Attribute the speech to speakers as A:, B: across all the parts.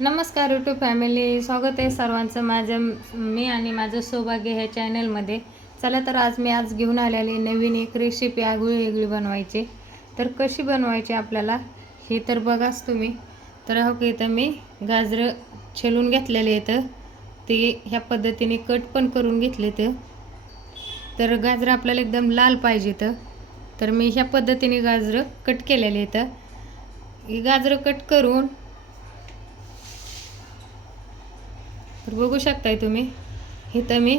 A: नमस्कार YouTube family स्वागत आहे सर्वांचं माझं मी आणि माझं सौभाग्य ह्या चॅनलमध्ये चला तर आज मी आज घेऊन आलेली नवीन एक रेसिपी आगळी वेगळी बनवायची. तर कशी बनवायची आपल्याला हे तर बघाच तुम्ही. तर हो की इथं मी गाजरं छेलून घेतलेले आहेत. ते ह्या पद्धतीने कट पण करून घेतले तर गाजरं आपल्याला एकदम लाल पाहिजेत तर मी ह्या पद्धतीने गाजरं कट केलेले आहेत. गाजरं कट करून तर बघू शकताय तुम्ही. इथं मी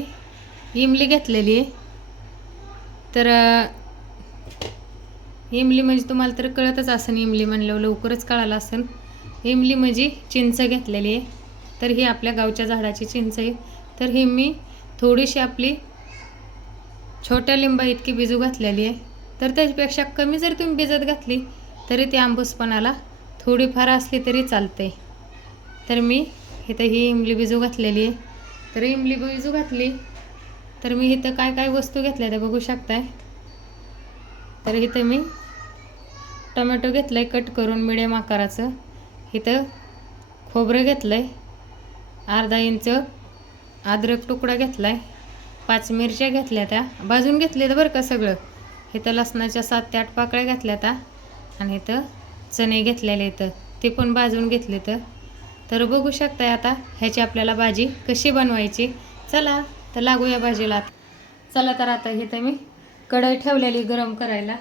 A: इमली घेतलेली आहे. तर इमली म्हणजे तुम्हाला तर कळतच असेल इमली म्हणल्यावर लवकरच कळालं असेल. इमली म्हणजे चिंच घेतलेली आहे. तर ही आपल्या गावच्या झाडाची चिंच आहे. तर ही मी थोडीशी आपली छोट्या लिंबा इतकी बिजू घातलेली आहे. तर त्याच्यापेक्षा कमी जर तुम्ही भिजत घातली तरी ती आंबूसपणाला थोडीफार असली तरी चालते तर मी इथं ही इमली बिजू घातलेली आहे. तर इमली बिजू घातली. तर मी इथं काय काय वस्तू घेतल्या त्या बघू शकताय. तर इथं मी टोमॅटो घेतलं आहे कट करून मिडियम आकाराचं. इथं खोबरं घेतलं आहे अर्धा इंच अद्रक तुकडा घेतला आहे पाच मिरच्या घेतल्या त्या. भाजून घेतले बरं का सगळं. इथं लसणाच्या सात ते आठ पाकळ्या घातल्या त्या. आणि इथं चणे घेतलेले इथं. ते पण भाजून घेतले तर तर बघू शकताय आता ह्याची आपल्याला भाजी कशी बनवायची. चला तर लागूया भाजीला चला तर आता इथं मी कढई ठेवलेली गरम करायला.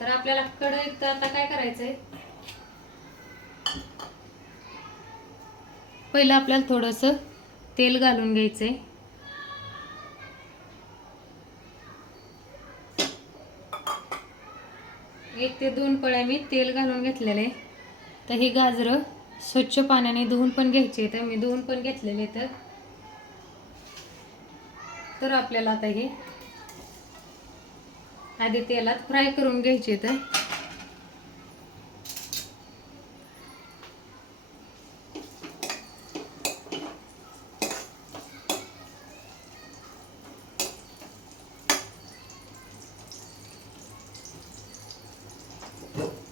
A: तर आपल्याला कढईत आता काय करायचं आहे पहिलं आपल्याला थोडंसं तेल घालून घ्यायचं आहे एक ते दोन पळ्या मी तेल घालून घेतलेले तर ही गाजरं स्वच्छ पाण्याने धुवून पण घ्यायचे तर मी धुवून पण घेतलेले तर तर आपल्याला आता हे आधी तेलात फ्राय करून घ्यायचे तर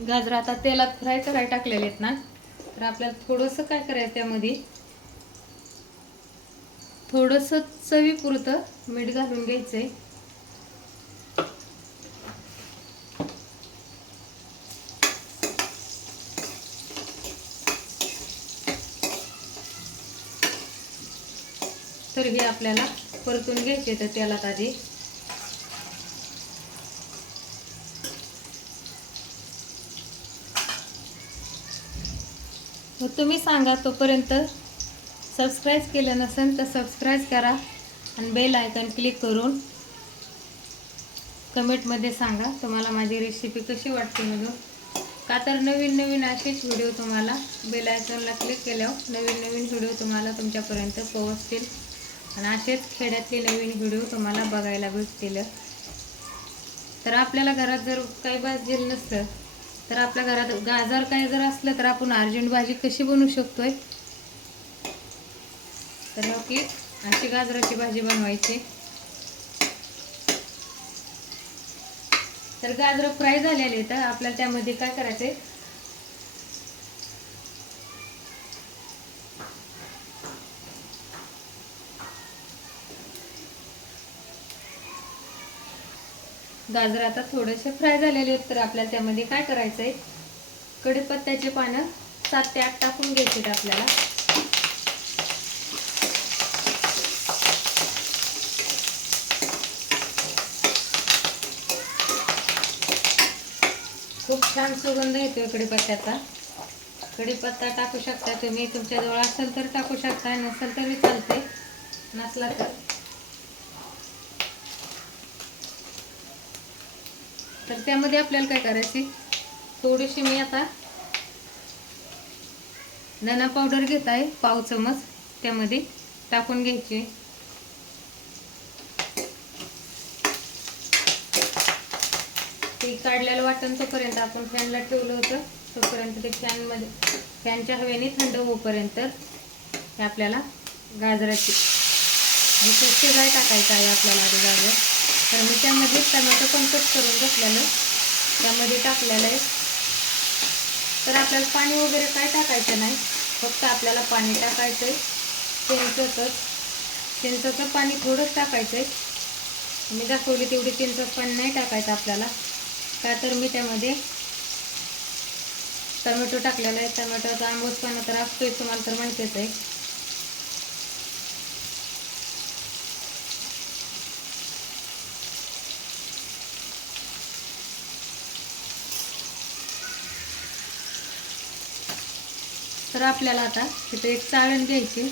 A: गाजर आता तेलात फ्राय करायला टाकलेले आहेत ना. तर आपल्याला थोडंसं काय करायचं त्यामध्ये? थोडंसं चवीपुरतं मीठ घालून घ्यायचं आहे तर हे आपल्याला परतून घ्यायचे तर त्याला आधी मग तुम्ही सांगा तोपर्यंत सबस्क्राईब केलं नसेल तर सबस्क्राईब करा आणि बेल आयकन क्लिक करून कमेंटमध्ये सांगा तुम्हाला माझी रेसिपी कशी वाटते म्हणून. का तर नवीन नवीन असेच व्हिडिओ तुम्हाला बेल आयकॉनला क्लिक केल्यावर नवीन नवीन व्हिडिओ तुम्हाला तुमच्यापर्यंत पोहोचतील. आणि असेच खेड्यातले नवीन व्हिडिओ तुम्हाला बघायला भेटतील. तर आपल्याला घरात जर काही भाजील नसतं तर आपल्या घरात गाजर काही जर असलं तर आपण अर्जंट भाजी कशी बनवू शकतोय? तर ओके की अशी गाजराची भाजी बनवायची. तर गाजर फ्राय झालेले तर आपल्याला त्यामध्ये काय करायचे गाजर आता थोडेसे फ्राय झालेले आहेत तर आपल्याला त्यामध्ये काय करायचं आहे कढीपत्त्याचे पानं सात ते आठ टाकून घ्यायचे आहेत आपल्याला. खूप छान सुगंध येतो कढीपत्त्याचा कढीपत्ता टाकू शकता तुम्ही तुमच्याजवळ असेल तर टाकू शकता नसेल तरी चालते नसला तर. त्यामध्ये आपल्याला काय करायची थोडीशी मी आता धना पावडर घेत आहे पाव चमच. त्यामध्ये टाकून घ्यायची. ते काढलेलं वाटण तोपर्यंत आपण फॅनला ठेवलं होतं. तोपर्यंत ते फॅनमध्ये फॅनच्या हवेने थंड होईपर्यंत हे आपल्याला गाजराची आणि शिजाय टाकायचं आहे आपल्याला गाजर. तर मी त्यामध्ये टमॅटो पण कट करून घेतलेलं. त्यामध्ये टाकलेलं आहे. तर आपल्याला पाणी वगैरे काय टाकायचं नाही. फक्त आपल्याला पाणी टाकायचं आहे चिंचचं. चिंचचं पाणी थोडंच टाकायचं आहे मी दाखवली तेवढी चिंच पाणी नाही टाकायचं आपल्याला. का तर मी त्यामध्ये टमॅटो टाकलेला आहे. टोमॅटोचा आंबूसपणा तर असतोय तुम्हाला तर माहितीच आहे. आपल्याला आता तिथे एक चाळण घ्यायची.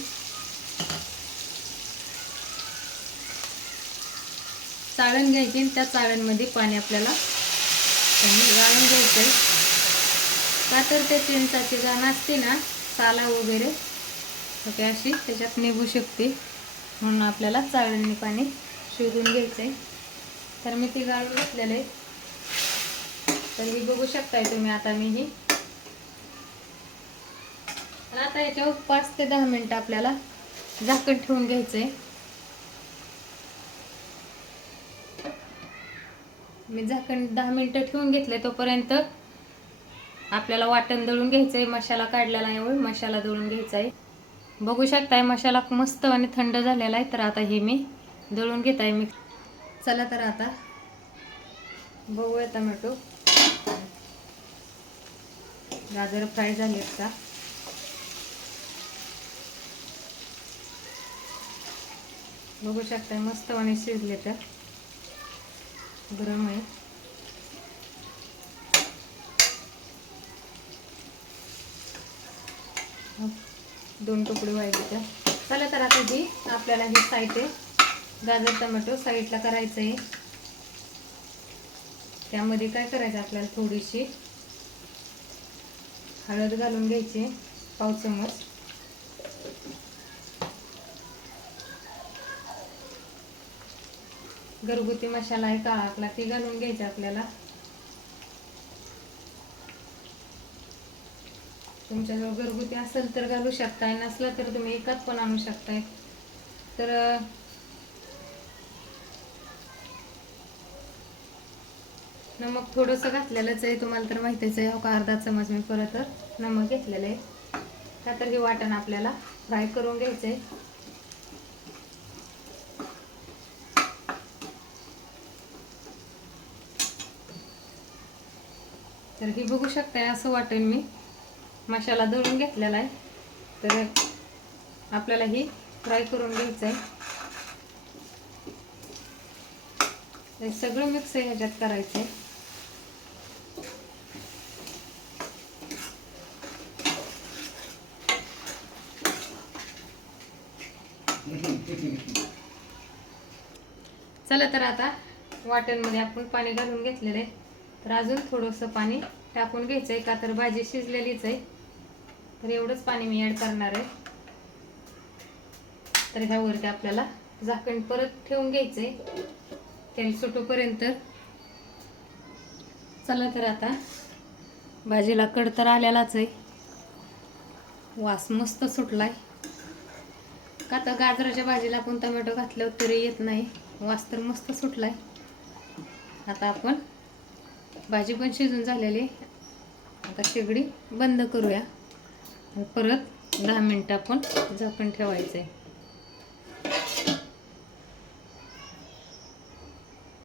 A: चाळण घ्यायची आणि त्या चाळणमध्ये पाणी आपल्याला गाळून घ्यायचं आहे का तर त्या चिंचाची गाणं असते ना साला वगैरे तर ते अशी त्याच्यात निघू शकते. म्हणून आपल्याला चाळणीने पाणी शोधून घ्यायचं आहे तर मी ती गाळून घेतलेलं आहे. तर ही बघू शकताय तुम्ही आता मी ही आता याच्यावर पाच ते दहा मिनटं आपल्याला झाकण ठेवून घ्यायचं आहे मी झाकण दहा मिनटं ठेवून घेतले तोपर्यंत आपल्याला वाटण दळून घ्यायचं आहे मसाला काढलेला आहे मसाला दळून घ्यायचा आहे बघू शकताय मसाला मस्त आणि थंड झालेला आहे तर आता हे मी दळून घेत आहे मी. चला तर आता बघूया टमॅटो. गाजर फ्राय झाले आहेत का? बघू शकताय मस्त आणि शिजले तर गरम आहे दोन तुकडे व्हायचे त्या. चला तर आता जी आपल्याला हे साईट आहे. गाजर टोमॅटो साईडला करायचं आहे त्यामध्ये काय करायचं आपल्याला थोडीशी? हळद घालून घ्यायची पाव चमच. घरगुती मसाला आहे काळा आपला ती घालून घ्यायची आपल्याला. तुमच्याजवळ घरगुती असेल तर घालू शकताय नसला तर तुम्ही एकात पण आणू शकताय. तर नमक थोडंसं घातलेलंच आहे. तुम्हाला तर माहितीच आहे का अर्धा चमच मी परत नमक घेतलेलं आहे. का तर हे वाटण आपल्याला फ्राय करून घ्यायचं आहे तर ही बघू शकताय असं वाटेल मी. मसाला दळून घेतलेला आहे. तर आपल्याला ही फ्राय करून घ्यायचं आहे. सगळं मिक्स आहे ह्याच्यात करायचं आहे. चला तर आता वाटणमध्ये आपण पाणी घालून घेतलेलं आहे. तर अजून थोडंसं पाणी टाकून घ्यायचं आहे का तर भाजी शिजलेलीच आहे. तर एवढंच पाणी मी ॲड करणार आहे. तर ह्यावरती आपल्याला झाकण परत ठेवून घ्यायचं आहे तेल सुटूपर्यंत. चला तर आता भाजीला कड तर आलेलाच आहे. वास मस्त सुटला आहे का तर गाजराच्या भाजीला आपण टोमॅटो घातल्यावर तरी येत नाही. वास तर मस्त सुटला आहे आता आपण भाजी पण शिजून झालेली आहे. आता शेगडी बंद करूया परत दहा मिनटं आपण झाकण ठेवायचं आहे